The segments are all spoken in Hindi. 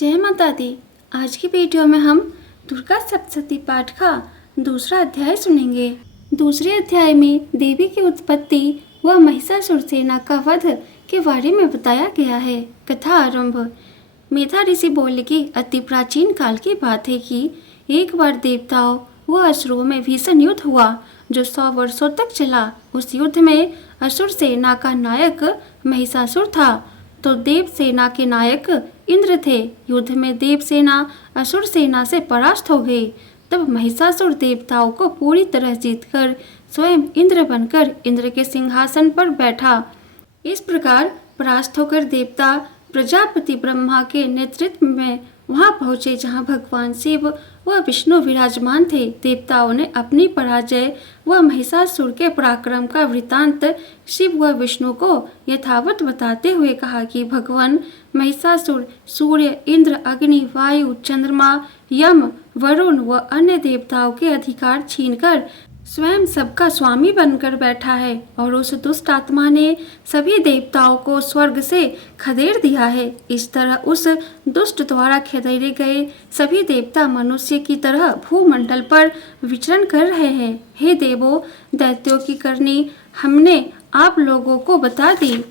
जय माता दी। आज की वीडियो में हम दुर्गा सप्तशती पाठ का दूसरा अध्याय सुनेंगे। दूसरे अध्याय में देवी की उत्पत्ति व महिषासुर सेना का वध के बारे में बताया गया है। कथा आरंभ। मेधा ऋषि बोले कि अति प्राचीन काल की बात है कि एक बार देवताओं व असुरों में भीषण युद्ध हुआ जो 100 वर्षों तक चला। उस युद्ध में असुर सेना का नायक महिषासुर था तो देव सेना के नायक इंद्र थे। युद्ध में देव सेना असुर सेना से परास्त हो गई। तब महिषासुर देवताओं को पूरी तरह जीतकर स्वयं इंद्र बनकर इंद्र के सिंहासन पर बैठा। इस प्रकार परास्त होकर देवता प्रजापति ब्रह्मा के नेतृत्व में वहां पहुंचे जहां भगवान शिव व विष्णु विराजमान थे। देवताओं ने अपनी पराजय व महिषासुर के पराक्रम का वृतांत शिव व विष्णु को यथावत बताते हुए कहा कि भगवान महिषासुर सूर्य, इंद्र, अग्नि, वायु, चंद्रमा, यम, वरुण व अन्य देवताओं के अधिकार छीनकर स्वयं सबका स्वामी बनकर बैठा है और उस दुष्ट आत्मा ने सभी देवताओं को स्वर्ग से खदेड़ दिया है। इस तरह उस दुष्ट द्वारा खदेड़े गए सभी देवता मनुष्य की तरह भूमंडल पर विचरण कर रहे हैं। हे देवों, दैत्यों की करनी हमने आप लोगों को बता दी।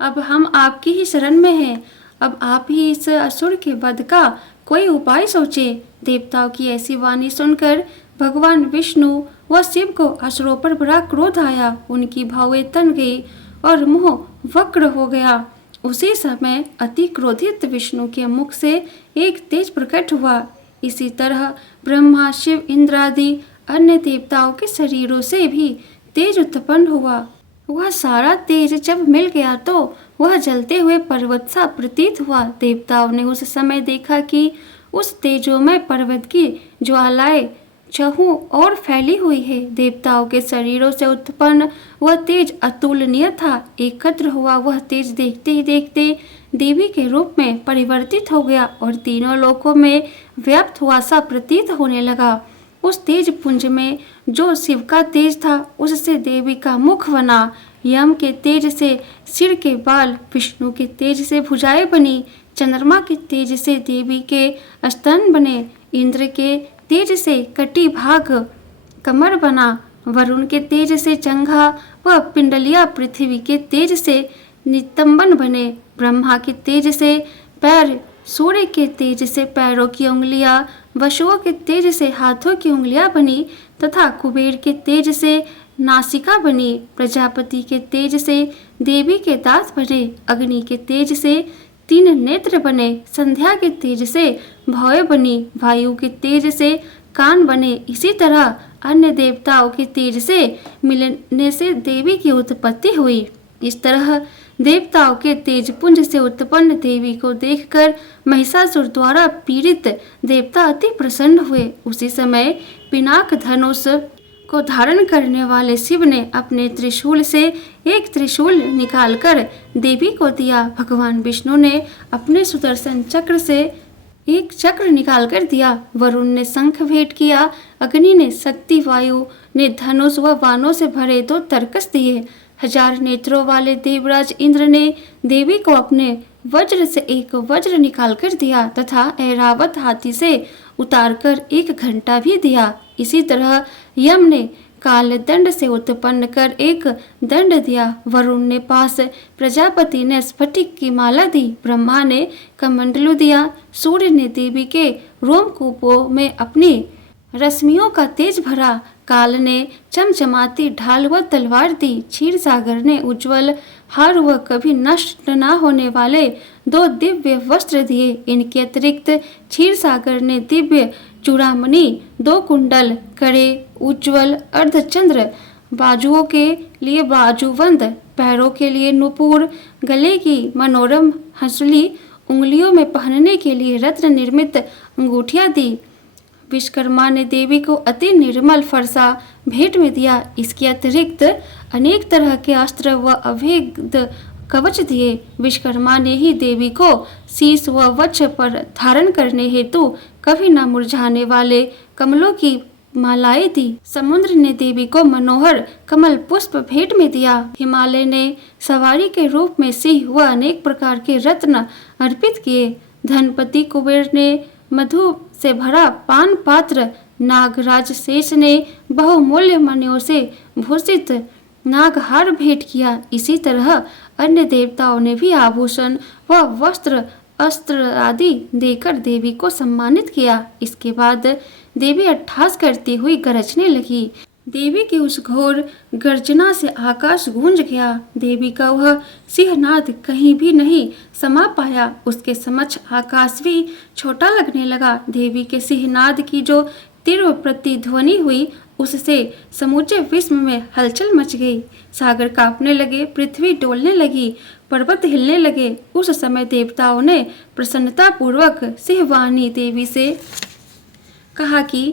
अब हम आपकी ही शरण में हैं। अब आप ही इस असुर के वध का कोई उपाय सोचे। देवताओं की ऐसी वाणी सुनकर भगवान विष्णु व शिव को असुरों पर बड़ा क्रोध आया। उनकी भौहें तन गई और मुंह वक्र हो गया। उसी समय अति क्रोधित विष्णु के मुख से एक तेज प्रकट हुआ। इसी तरह ब्रह्मा, शिव, इंद्र आदि अन्य देवताओं के शरीरों से भी तेज उत्पन्न हुआ। वह सारा तेज जब मिल गया तो वह जलते हुए पर्वत सा प्रतीत हुआ। देवताओं ने उस समय देखा कि उस तेजोमय पर्वत की ज्वालाएं चहुं और फैली हुई है। देवताओं के शरीरों से उत्पन्न वह तेज अतुलनीय था। एकत्र हुआ वह तेज देखते ही देखते देवी के रूप में परिवर्तित हो गया और तीनों लोकों में व्याप्त हुआ सा प्रतीत होने लगा। उस तेज पुंज में जो शिव का तेज था उससे देवी का मुख बना, यम के तेज से सिर के बाल, विष्णु के तेज से भुजाएं बनी, चंद्रमा के तेज से देवी के स्तन बने, इंद्र के तेज से कटी भाग कमर बना, वरुण के तेज से चंगा व पिंडलिया, पृथ्वी के तेज से नितंबन बने, ब्रह्मा के तेज से पैर, सूर्य के तेज से पैरों की उंगलियां, वसुओं के तेज से हाथों की उंगलियां बनी तथा कुबेर के तेज से नासिका बनी, प्रजापति के तेज से देवी के दांत बने, अग्नि के तेज से 3 नेत्र बने, संध्या के तेज से भौएं बनी, वायु के तेज से कान बने। इसी तरह अन्य देवताओं के तेज से मिलने से देवी की उत्पत्ति हुई। इस तरह देवताओं के तेज पुंज से उत्पन्न देवी को देखकर महिषासुर द्वारा पीड़ित देवता अति प्रसन्न हुए। उसी समय पिनाक धनुष को धारण करने वाले शिव ने अपने त्रिशूल से एक त्रिशूल निकालकर देवी को दिया। भगवान विष्णु ने अपने सुदर्शन चक्र से एक चक्र निकालकर दिया। वरुण ने शंख भेंट किया। अग्नि ने शक्ति, वायु ने धनुष व बाणों से भरे 2 तरकस दिए। 1000 नेत्रों वाले देवराज इंद्र ने देवी को अपने वज्र से एक वज्र निकालकर दिया तथा ऐरावत हाथी से उतारकर एक घंटा भी दिया। इसी तरह यम ने काल दंड से उत्पन्न कर एक दंड दिया। वरुण ने पास, प्रजापति ने स्फटिक की माला दी, ब्रह्मा ने कमंडलू दिया, सूर्य ने देवी के रोमकूपों में अपनी रश्मियों का तेज भरा, काल ने चमचमाती ढाल व तलवार दी, क्षीर सागर ने उज्जवल हार व कभी नष्ट न होने वाले 2 दिव्य वस्त्र दिए। इनके अतिरिक्त क्षीर सागर ने दिव्य चूड़ामणि, 2 कुंडल, कड़े, उज्ज्वल अर्धचंद्र, बाजुओं के लिए बाजूबंद, पैरों के लिए नुपुर, गले की मनोरम हंसुली, उंगलियों में पहनने के लिए रत्न निर्मित अंगूठियां दी। विश्वकर्मा ने देवी को अति निर्मल फरसा भेंट में दिया। इसके अतिरिक्त अनेक तरह के अस्त्र व अभेद कवच दिए। विश्वकर्मा ने ही देवी को शीश व वक्ष पर धारण करने हेतु कभी न मुरझाने वाले कमलों की मालाएं दी। समुद्र ने देवी को मनोहर कमल पुष्प भेंट में दिया। हिमालय ने सवारी के रूप में सिंह व अनेक प्रकार के रत्न अर्पित किए। धनपति कुबेर ने मधु से भरा पान पात्र, नागराज शेष ने बहुमूल्य मणियों से भूषित नागहार भेंट किया। इसी तरह अन्य देवताओं ने भी आभूषण व वस्त्र अस्त्र आदि देकर देवी को सम्मानित किया। इसके बाद देवी अट्टहास करती हुई गरजने लगी। देवी की उस घोर गर्जना से आकाश गूंज गया। देवी का वह सिंहनाद कहीं भी नहीं समा पाया। उसके समक्ष आकाश भी छोटा लगने लगा। देवी के सिंहनाद की जो तीव्र प्रतिध्वनि हुई, उससे समूचे विश्व में हलचल मच गई। सागर कांपने लगे, पृथ्वी डोलने लगी, पर्वत हिलने लगे। उस समय देवताओं ने प्रसन्नता पूर्वक सिंहवाहिनी देवी से कहा कि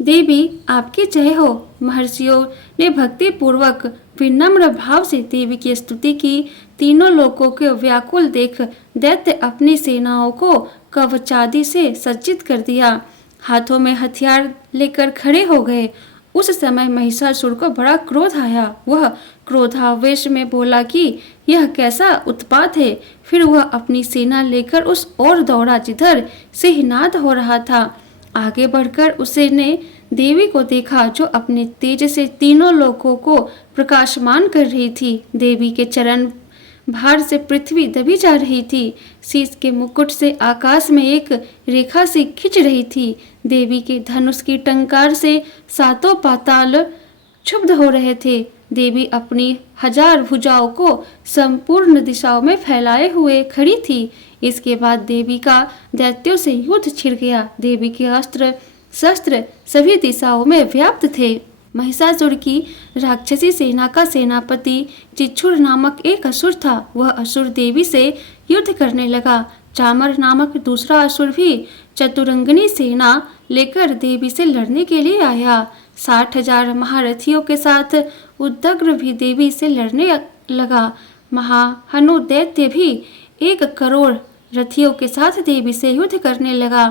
देवी आपकी जय हो। महर्षियों ने भक्ति पूर्वक विनम्र भाव से देवी की स्तुति की। तीनों लोकों को व्याकुल देख दैत्य अपनी सेनाओं को कवचादि से सज्जित कर दिया, हाथों में हथियार लेकर खड़े हो गए। उस समय महिषासुर को बड़ा क्रोध आया। वह क्रोधावेश में बोला कि यह कैसा उत्पात है। फिर वह अपनी सेना लेकर उस ओर दौड़ा जिधर सिंहनाद हो रहा था। आगे बढ़कर उसने देवी को देखा जो अपने तेज से तीनों लोकों को प्रकाशमान कर रही थी। देवी के चरण भार से पृथ्वी दबी जा रही थी। शीश के मुकुट से आकाश में एक रेखा सी खिंच रही थी। देवी के धनुष की टंकार से सातों पाताल क्षुब्ध हो रहे थे। देवी अपनी 1000 भुजाओं को संपूर्ण दिशाओं में फैलाए हुए खड़ी थी। इसके बाद देवी का दैत्यों से युद्ध छिड़ गया। देवी के अस्त्र शस्त्र सभी दिशाओं में व्याप्त थे। महिषासुर की राक्षसी सेना का सेनापति चिच्छुर नामक एक असुर था। वह असुर देवी से युद्ध करने लगा। चामर नामक दूसरा असुर भी चतुरंगिनी सेना लेकर देवी से लड़ने के लिए आया। 60,000 महारथियों के साथ उदग्र भी देवी से लड़ने लगा। महाहनु दैत्य भी 1 करोड़ रथियों के साथ देवी से युद्ध करने लगा।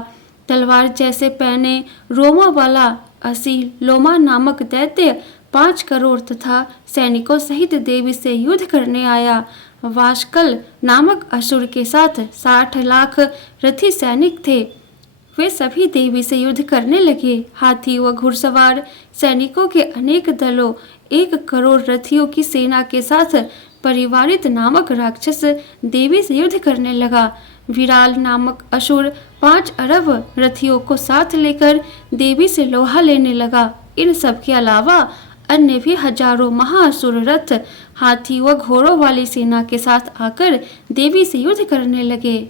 तलवार जैसे पहने रोमों वाला असीलोमा नामक दैत्य 5 करोड़ तथा सैनिकों सहित देवी से युद्ध करने आया। वाशकल नामक असुर के साथ 60 लाख रथी सैनिक थे। वे सभी देवी से युद्ध करने लगे। हाथी व घुड़सवार सैनिकों के अनेक दलों 1 करोड़ रथियों की सेना के साथ परिवारित नामक राक्षस देवी से युद्ध करने लगा। विराल नामक असुर 5 अरब रथियों को साथ लेकर देवी से लोहा लेने लगा। इन सब के अलावा अन्य भी हजारों महाअसुर रथ हाथी व घोड़ों वाली सेना के साथ आकर देवी से युद्ध करने लगे।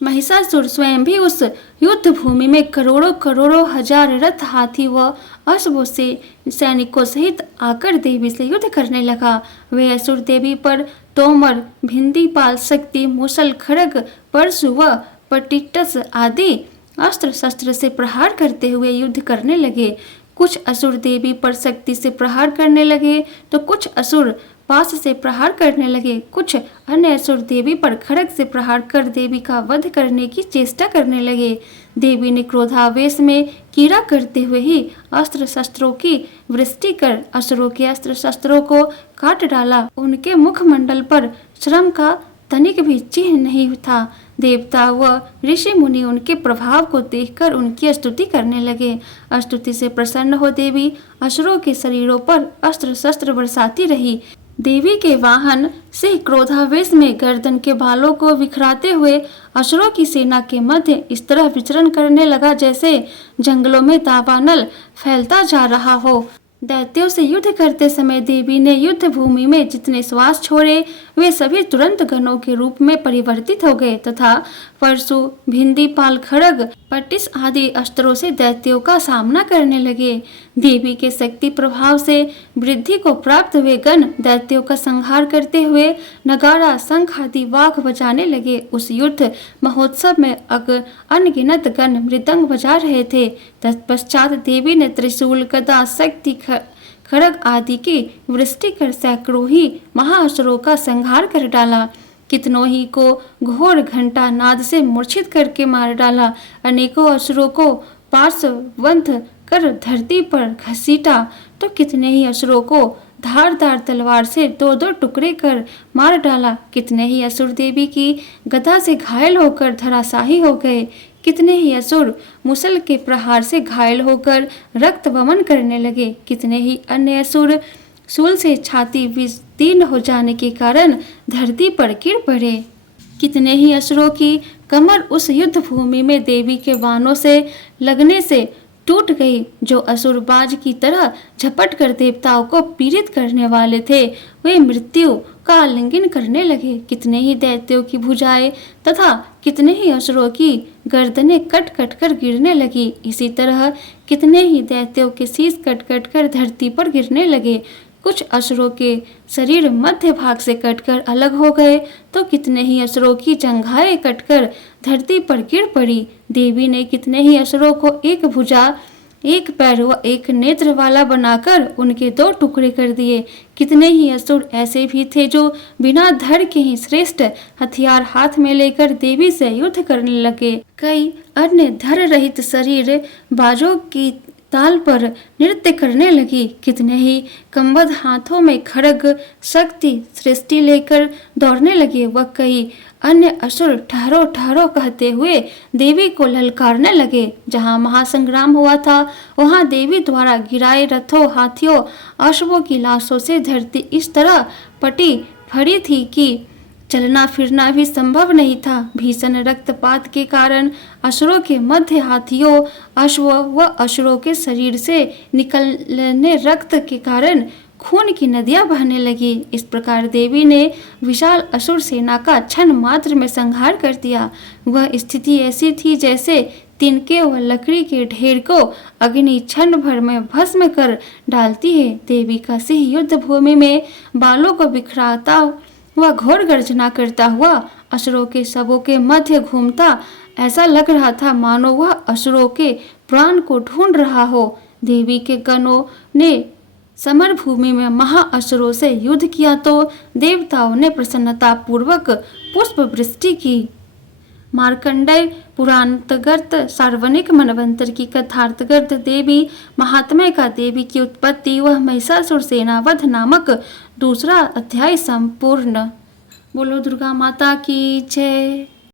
महिषासुर स्वयं भी उस युद्ध भूमि में करोड़ों करोड़ों हजार रथ हाथी व अश्वों से सैनिकों सहित आकर देवी से युद्ध करने लगा। वे असुर देवी पर तोमर, भिंदीपाल, शक्ति, मुसल, खड़ग, परशु व पटिटस आदि अस्त्र शस्त्र से प्रहार करते हुए युद्ध करने लगे। कुछ असुर देवी पर शक्ति से प्रहार करने लगे तो कुछ असुर पास से प्रहार करने लगे। कुछ अन्य असुर देवी पर खड़ग से प्रहार कर देवी का वध करने की चेष्टा करने लगे। देवी ने क्रोधावेश में कीड़ा करते हुए ही अस्त्र शस्त्रों की वृष्टि कर असुरों के अस्त्र शस्त्रों को काट डाला। उनके मुखमंडल पर श्रम का तनिक भी चिन्ह नहीं था। देवता व ऋषि मुनि उनके प्रभाव को देखकर उनकी स्तुति करने लगे। स्तुति से प्रसन्न हो देवी असुरों के शरीरों पर अस्त्र शस्त्र बरसाती रही। देवी के वाहन से क्रोधावेश में गर्दन के बालों को बिखराते हुए असुरों की सेना के मध्य इस तरह विचरण करने लगा जैसे जंगलों में दावानल फैलता जा रहा हो। दैत्यों से युद्ध करते समय देवी ने युद्ध भूमि में जितने श्वास छोड़े वे सभी तुरंत गणों के रूप में परिवर्तित हो गए तथा परशु, भिंदीपाल, खड़ग, पट्टिस आदि अस्त्रों से दैत्यों का सामना करने लगे। देवी के शक्ति प्रभाव से वृद्धि को प्राप्त हुए गण दैत्यों का संहार करते हुए नगाड़ा, शंख आदि वाग बजाने लगे। उस युद्ध महोत्सव में अनगिनत गण मृदंग बजा रहे थे। तत्पश्चात देवी ने त्रिशूल, गदा, शक्ति, खड़ग आदि की वृष्टि कर सैकड़ों ही महाअसुरों का संहार कर डाला। कितनों ही को घोर घंटा नाद से मूर्छित करके मार डाला। अनेकों असुरों को पार्श्ववंत कर धरती पर घसीटा तो कितने ही असुरों को धारदार तलवार से दो दो टुकड़े कर मार डाला। कितने ही असुर देवी की गदा से घायल होकर धराशाही हो गए। कितने ही असुर मुसल के प्रहार से घायल होकर रक्त वमन करने लगे। कितने ही अन्य असुर शूल से छाती विस्तीर्ण हो जाने के कारण धरती पर गिर पड़े। कितने ही असुरों की कमर उस युद्ध भूमि में देवी के बाणों से लगने से टूट गई। जो असुर बाज की तरह झपट कर देवताओं को पीड़ित करने वाले थे, वे मृत्यु का आलिंगन करने लगे। कितने ही दैत्यों की भुजाएं तथा कितने ही असुरों की गर्दनें कट कट कर गिरने लगी। इसी तरह कितने ही दैत्यों के शीश कट कट कर धरती पर गिरने लगे। कुछ असुरों के शरीर मध्य भाग से कटकर अलग हो गए तो कितने ही असुरों की जंघाएं कटकर धरती पर गिर पड़ी। देवी ने कितने ही असुरों को एक भुजा, एक पैर व एक नेत्र वाला बनाकर उनके दो टुकड़े कर दिए। कितने ही असुर ऐसे भी थे जो बिना धड़ के ही श्रेष्ठ हथियार हाथ में लेकर देवी से युद्ध करने लगे। कई अन्य धड़ रहित शरीर बाजों की ताल पर नृत्य करने लगी। कितने ही कम्बद हाथों में खड्ग शक्ति सृष्टि लेकर दौड़ने लगे। वह कई अन्य असुर ठहरो ठहरो कहते हुए देवी को ललकारने लगे। जहाँ महासंग्राम हुआ था वहाँ देवी द्वारा गिराए रथों, हाथियों, अश्वों की लाशों से धरती इस तरह पटी फड़ी थी कि चलना फिरना भी संभव नहीं था। भीषण रक्तपात के कारण असुरों के मध्य हाथियों, अश्व व असुरों के शरीर से निकलने रक्त के कारण खून की नदियां बहने लगी। इस प्रकार देवी ने विशाल असुर सेना का क्षण मात्र में संहार कर दिया। वह स्थिति ऐसी थी जैसे तिनके व लकड़ी के ढेर को अग्नि क्षण भर में भस्म कर डालती है। देवी का सिंह युद्ध भूमि में बालों को बिखराता वह घोर गर्जना करता हुआ असुरों के शवों के मध्य घूमता। ऐसा लग रहा था मानो वह असुरों के प्राण को ढूंढ रहा हो। देवी के गणों ने समर भूमि में महाअसुरों से युद्ध किया तो देवताओं ने प्रसन्नता पूर्वक पुष्प वृष्टि की। मार्कंडेय पुराणांतर्गत सार्वजनिक मनवंतर की कथांतर्गत देवी महात्म्य का देवी की उत्पत्ति व महिषासुर सेना वध नामक दूसरा अध्याय संपूर्ण। बोलो दुर्गा माता की जय।